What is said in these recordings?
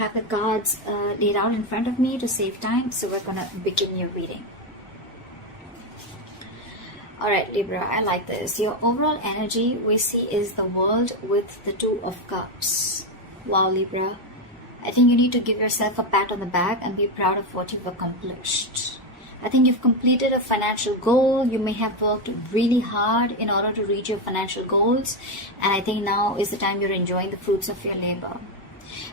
have the cards laid out in front of me to save time, so we're gonna begin your reading. Alright, Libra, I like this. Your overall energy we see is the World with the Two of Cups. Wow, Libra. I think you need to give yourself a pat on the back and be proud of what you've accomplished. I think you've completed a financial goal. You may have worked really hard in order to reach your financial goals. And I think now is the time you're enjoying the fruits of your labor.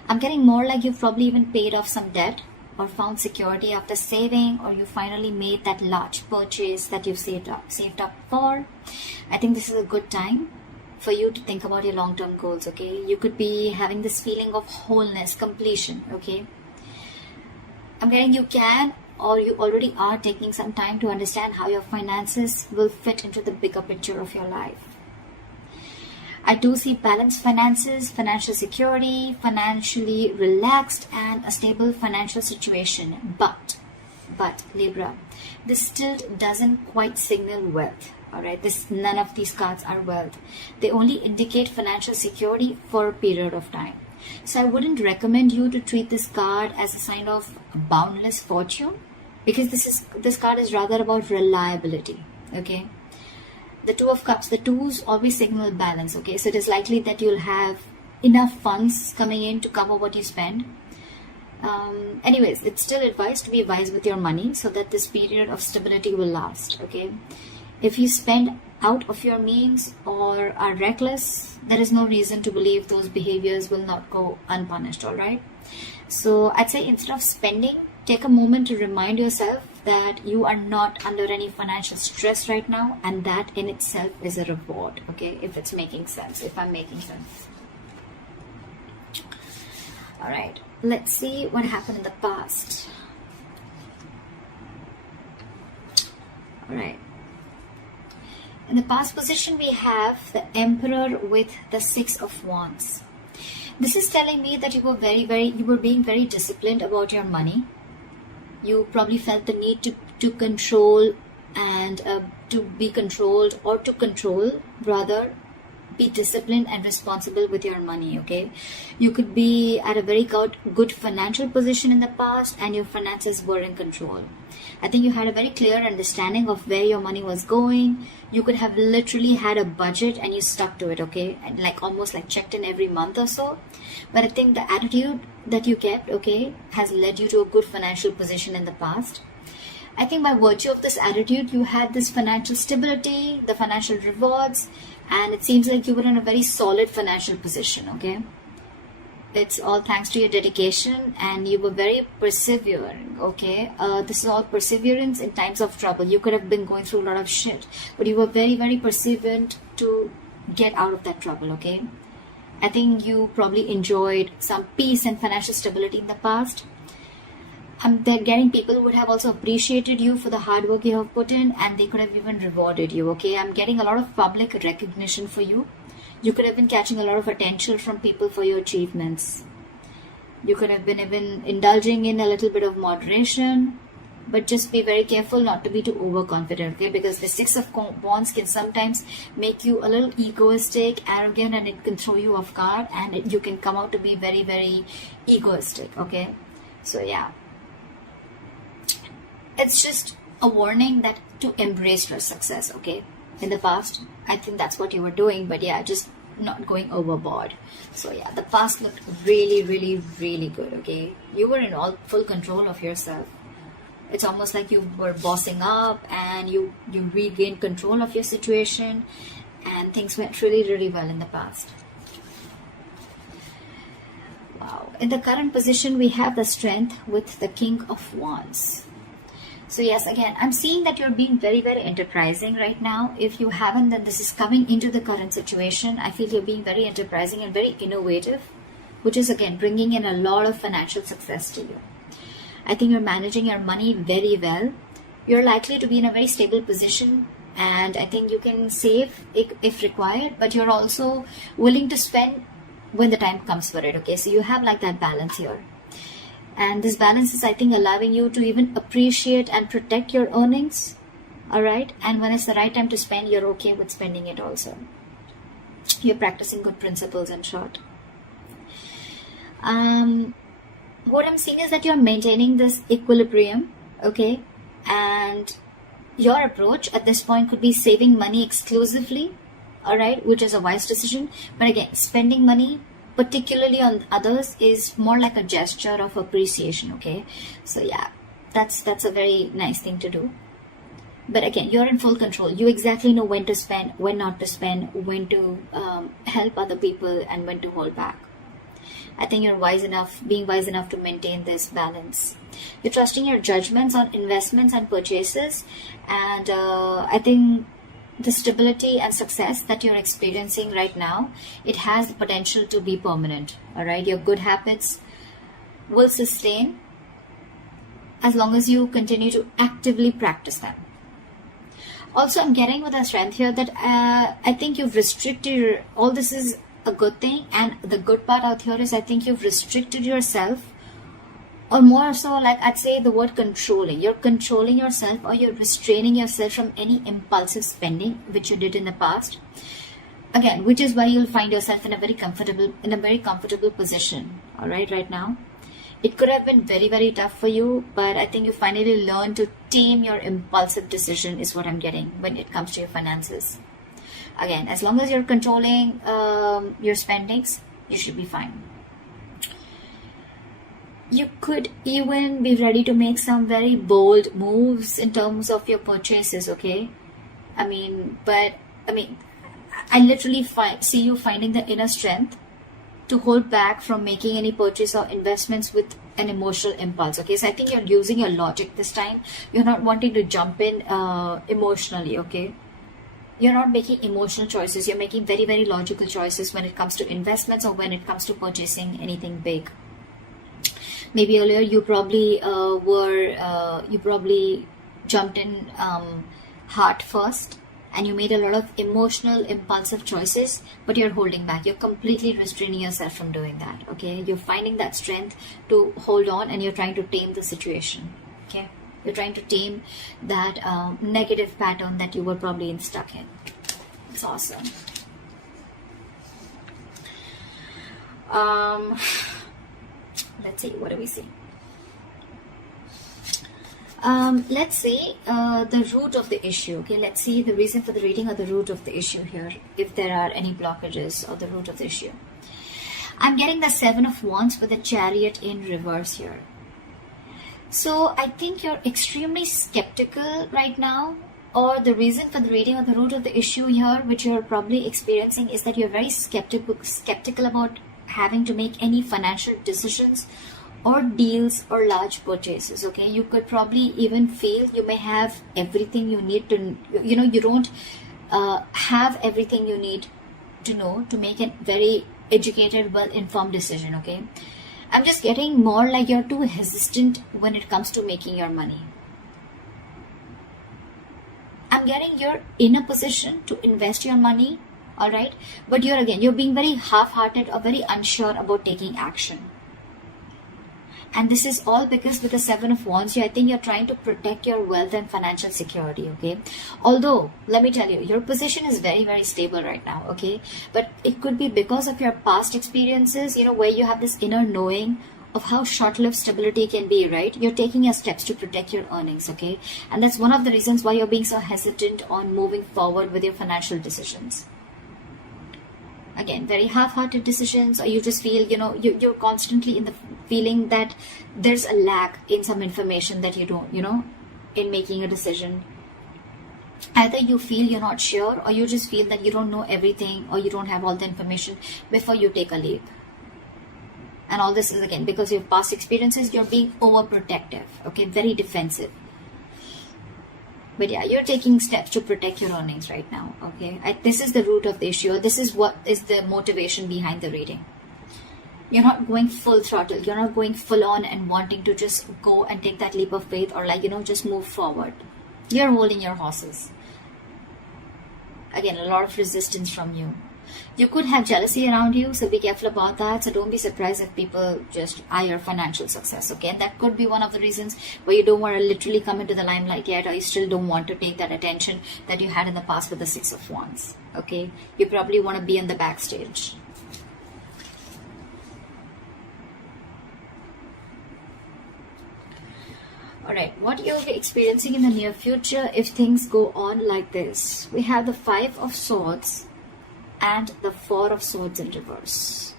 I'm getting more like you've probably even paid off some debt or found security after saving, or you finally made that large purchase that you've saved up for. I think this is a good time for you to think about your long-term goals, okay? You could be having this feeling of wholeness, completion, okay? I'm getting you can, or you already are taking some time to understand how your finances will fit into the bigger picture of your life. I do see balanced finances, financial security, financially relaxed, and a stable financial situation. But Libra, this still doesn't quite signal wealth. Alright, none of these cards are wealth. They only indicate financial security for a period of time. So I wouldn't recommend you to treat this card as a sign of boundless fortune, because this card is rather about reliability. Okay. The Two of Cups, the twos always signal balance, okay? So it is likely that you'll have enough funds coming in to cover what you spend. Anyways, it's still advised to be wise with your money so that this period of stability will last, okay? If you spend out of your means or are reckless, there is no reason to believe those behaviors will not go unpunished, all right? So I'd say instead of spending, take a moment to remind yourself that you are not under any financial stress right now, and that in itself is a reward, okay? If it's making sense, if I'm making sense. All right, let's see what happened in the past. All right. In the past position, we have the Emperor with the Six of Wands. This is telling me that you were being very disciplined about your money. You probably felt the need to control and to be controlled, or to control rather, be disciplined and responsible with your money, okay? You could be at a very good financial position in the past and your finances were in control. I think you had a very clear understanding of where your money was going. You could have literally had a budget and you stuck to it, okay? And almost checked in every month or so. But I think the attitude that you kept, okay, has led you to a good financial position in the past. I think by virtue of this attitude, you had this financial stability, the financial rewards, and it seems like you were in a very solid financial position, okay? It's all thanks to your dedication, and you were very persevering, okay? This is all perseverance in times of trouble. You could have been going through a lot of shit, but you were very, very perseverant to get out of that trouble, okay? I think you probably enjoyed some peace and financial stability in the past. They're getting people who would have also appreciated you for the hard work you have put in, and they could have even rewarded you, okay? I'm getting a lot of public recognition for you. You could have been catching a lot of attention from people for your achievements. You could have been even indulging in a little bit of moderation, but just be very careful not to be too overconfident, okay? Because the Six of Wands can sometimes make you a little egoistic, arrogant, and it can throw you off guard, and you can come out to be very, very egoistic, okay? So yeah. It's just a warning that to embrace your success, okay? In the past, I think that's what you were doing, but yeah, just not going overboard. So yeah, the past looked really, really, really good, okay? You were in full control of yourself. It's almost like you were bossing up and you regained control of your situation, and things went really, really well in the past. Wow. In the current position, we have the Strength with the King of Wands. So yes, again, I'm seeing that you're being very, very enterprising right now. If you haven't, then this is coming into the current situation. I feel you're being very enterprising and very innovative, which is again bringing in a lot of financial success to you. I think you're managing your money very well. You're likely to be in a very stable position, and I think you can save if required, but you're also willing to spend when the time comes for it, okay? So you have that balance here. And this balance is, I think, allowing you to even appreciate and protect your earnings, all right? And when it's the right time to spend, you're okay with spending it also. You're practicing good principles, in short. what I'm seeing is that you're maintaining this equilibrium, okay? And your approach at this point could be saving money exclusively, all right, which is a wise decision. But again, spending money, particularly on others, is more like a gesture of appreciation, okay? So yeah, that's a very nice thing to do. But again, you're in full control. You exactly know when to spend, when not to spend, when to help other people, and when to hold back. I think you're being wise enough to maintain this balance. You're trusting your judgments on investments and purchases. And I think the stability and success that you're experiencing right now, it has the potential to be permanent. All right. Your good habits will sustain as long as you continue to actively practice them. Also, I'm getting with a strength here that I think you've restricted all this is a good thing, and the good part out here is I think you've restricted yourself, or more so, like I'd say the word controlling. You're controlling yourself, or you're restraining yourself from any impulsive spending which you did in the past. Again, which is why you'll find yourself in a very comfortable position. All right now. It could have been very, very tough for you, but I think you finally learned to tame your impulsive decision is what I'm getting when it comes to your finances. Again, as long as you're controlling your spendings, you should be fine. You could even be ready to make some very bold moves in terms of your purchases, okay? I literally see you finding the inner strength to hold back from making any purchase or investments with an emotional impulse, okay? So I think you're using your logic this time. You're not wanting to jump in emotionally, okay? You're not making emotional choices. You're making very, very logical choices when it comes to investments or when it comes to purchasing anything big. Maybe earlier you probably jumped in heart first, and you made a lot of emotional, impulsive choices, but you're holding back. You're completely restraining yourself from doing that, okay? You're finding that strength to hold on, and you're trying to tame the situation, okay? You're trying to tame that negative pattern that you were probably stuck in. It's awesome. Let's see, what do we see? Let's see the root of the issue. Okay, let's see the reason for the reading or the root of the issue here, if there are any blockages or the root of the issue. I'm getting the 7 of Wands with the Chariot in reverse here. So I think you're extremely skeptical right now, or the reason for the reading or the root of the issue here, which you're probably experiencing, is that you're very skeptical about having to make any financial decisions or deals or large purchases, okay? You could probably even feel you may have everything you need to, you don't have everything you need to know to make a very educated, well-informed decision, okay? I'm just getting more like you're too hesitant when it comes to making your money. I'm getting you're in a position to invest your money, all right? But you're being very half-hearted or very unsure about taking action. And this is all because with the 7 of Wands here, I think you're trying to protect your wealth and financial security, okay? Although, let me tell you, your position is very, very stable right now, okay? But it could be because of your past experiences, where you have this inner knowing of how short-lived stability can be, right? You're taking your steps to protect your earnings, okay? And that's one of the reasons why you're being so hesitant on moving forward with your financial decisions. Again, very half-hearted decisions, or you just feel, you're constantly in the feeling that there's a lack in some information that you don't, in making a decision. Either you feel you're not sure, or you just feel that you don't know everything, or you don't have all the information before you take a leap. And all this is, again, because of your past experiences, you're being overprotective, okay, very defensive. But yeah, you're taking steps to protect your earnings right now, okay? This is the root of the issue. This is what is the motivation behind the reading. You're not going full throttle. You're not going full on and wanting to just go and take that leap of faith, or just move forward. You're holding your horses. Again, a lot of resistance from you. You could have jealousy around you, so be careful about that. So don't be surprised if people just eye your financial success, okay? And that could be one of the reasons why you don't want to literally come into the limelight yet, or you still don't want to take that attention that you had in the past with the 6 of Wands, okay? You probably want to be in the backstage. Alright, what you'll be experiencing in the near future if things go on like this. We have the 5 of Swords and the 4 of Swords in reverse.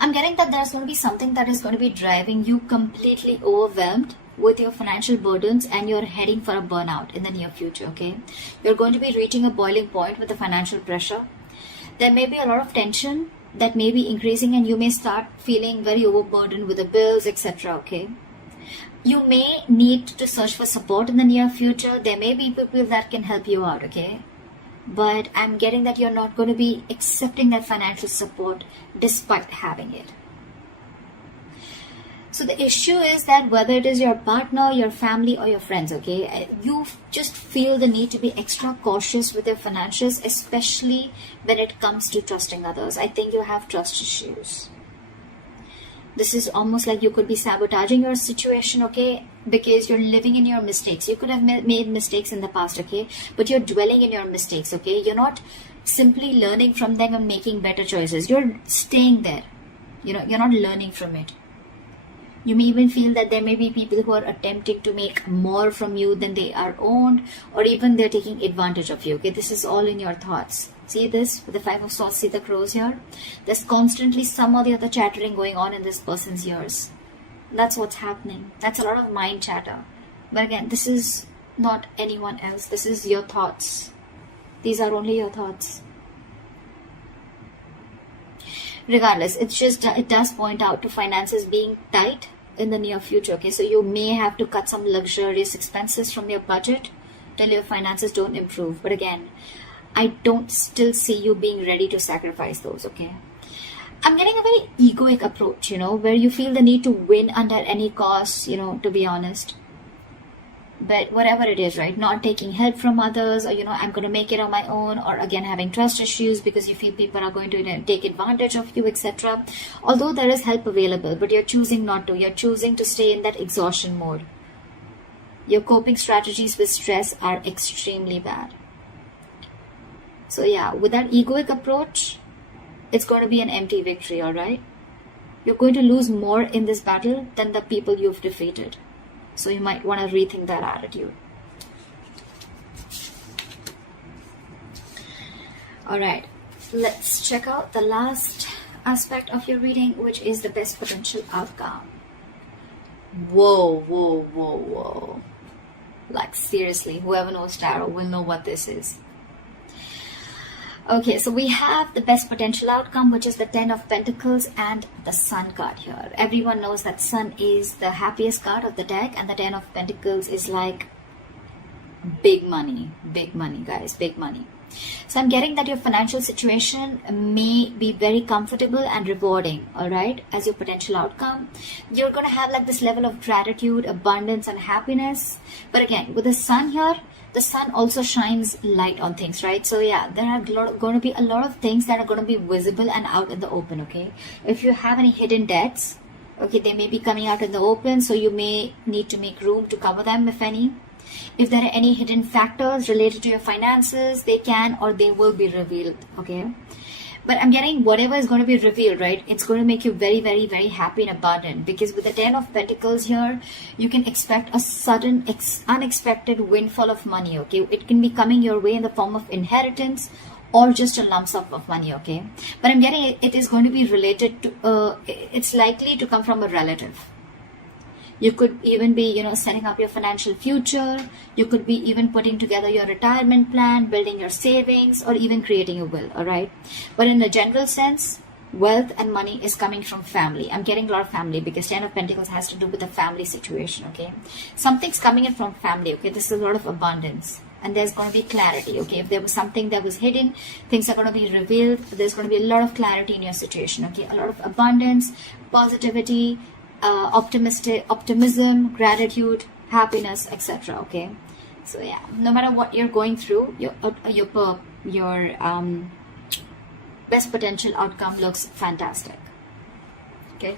I'm getting that there's going to be something that is going to be driving you completely overwhelmed with your financial burdens, and you're heading for a burnout in the near future, okay? You're going to be reaching a boiling point with the financial pressure. There may be a lot of tension that may be increasing, and you may start feeling very overburdened with the bills, etc., okay? You may need to search for support in the near future. There may be people that can help you out, okay? But I'm getting that you're not going to be accepting that financial support despite having it. So the issue is that whether it is your partner, your family, or your friends, okay, you just feel the need to be extra cautious with your finances, especially when it comes to trusting others. I think you have trust issues. This is almost like you could be sabotaging your situation, okay, because you're living in your mistakes. You could have made mistakes in the past, okay, but you're dwelling in your mistakes, okay. You're not simply learning from them and making better choices. You're staying there. You know, you're not learning from it. You may even feel that there may be people who are attempting to make more from you than they are owned, or even they're taking advantage of you. Okay, this is all in your thoughts. See this with the 5 of Swords, see the crows here? There's constantly some or the other chattering going on in this person's ears. That's what's happening. That's a lot of mind chatter. But again, this is not anyone else. This is your thoughts. These are only your thoughts. Regardless, it does point out to finances being tight in the near future, okay? So you may have to cut some luxurious expenses from your budget till your finances don't improve. But again, I don't still see you being ready to sacrifice those, okay? I'm getting a very egoic approach, you know, where you feel the need to win under any cost, you know, to be honest. But whatever it is, right, not taking help from others, or, you know, I'm going to make it on my own, or again having trust issues because you feel people are going to, you know, take advantage of you, etc. Although there is help available, but you're choosing not to. You're choosing to stay in that exhaustion mode. Your coping strategies with stress are extremely bad. So yeah, with that egoic approach, it's going to be an empty victory, all right? You're going to lose more in this battle than the people you've defeated. So you might want to rethink that attitude. Alright, let's check out the last aspect of your reading, which is the best potential outcome. Whoa, whoa, whoa, whoa. Like seriously, whoever knows tarot will know what this is. Okay, so we have the best potential outcome, which is the 10 of Pentacles and the Sun card here. Everyone knows that Sun is the happiest card of the deck, and the 10 of Pentacles is like big money, guys, big money. So I'm getting that your financial situation may be very comfortable and rewarding, all right, as your potential outcome. You're going to have like this level of gratitude, abundance, and happiness. But again, with the Sun here, the Sun also shines light on things, right? So yeah, there are going to be a lot of things that are going to be visible and out in the open, okay? If you have any hidden debts, okay, they may be coming out in the open, so you may need to make room to cover them, if any. If there are any hidden factors related to your finances, they can or they will be revealed, okay? But I'm getting whatever is going to be revealed, right? It's going to make you very, very, very happy and abundant, because with the 10 of Pentacles here, you can expect a sudden, unexpected windfall of money, okay? It can be coming your way in the form of inheritance or just a lump sum of money, okay? But I'm getting it is going to be related to, it's likely to come from a relative. You could even be, you know, setting up your financial future. You could be even putting together your retirement plan, building your savings, or even creating a will, all right? But in a general sense, wealth and money is coming from family. I'm getting a lot of family because 10 of Pentacles has to do with the family situation, okay? Something's coming in from family, okay? This is a lot of abundance. And there's going to be clarity, okay? If there was something that was hidden, things are going to be revealed. There's going to be a lot of clarity in your situation, okay? A lot of abundance, positivity, optimism, gratitude, happiness, etc. Okay, so yeah, no matter what you're going through, your best potential outcome looks fantastic. Okay,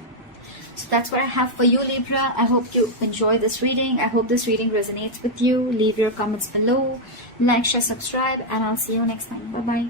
so that's what I have for you, Libra. I hope you enjoy this reading. I hope this reading resonates with you. Leave your comments below, like, share, subscribe, and I'll see you next time. Bye bye.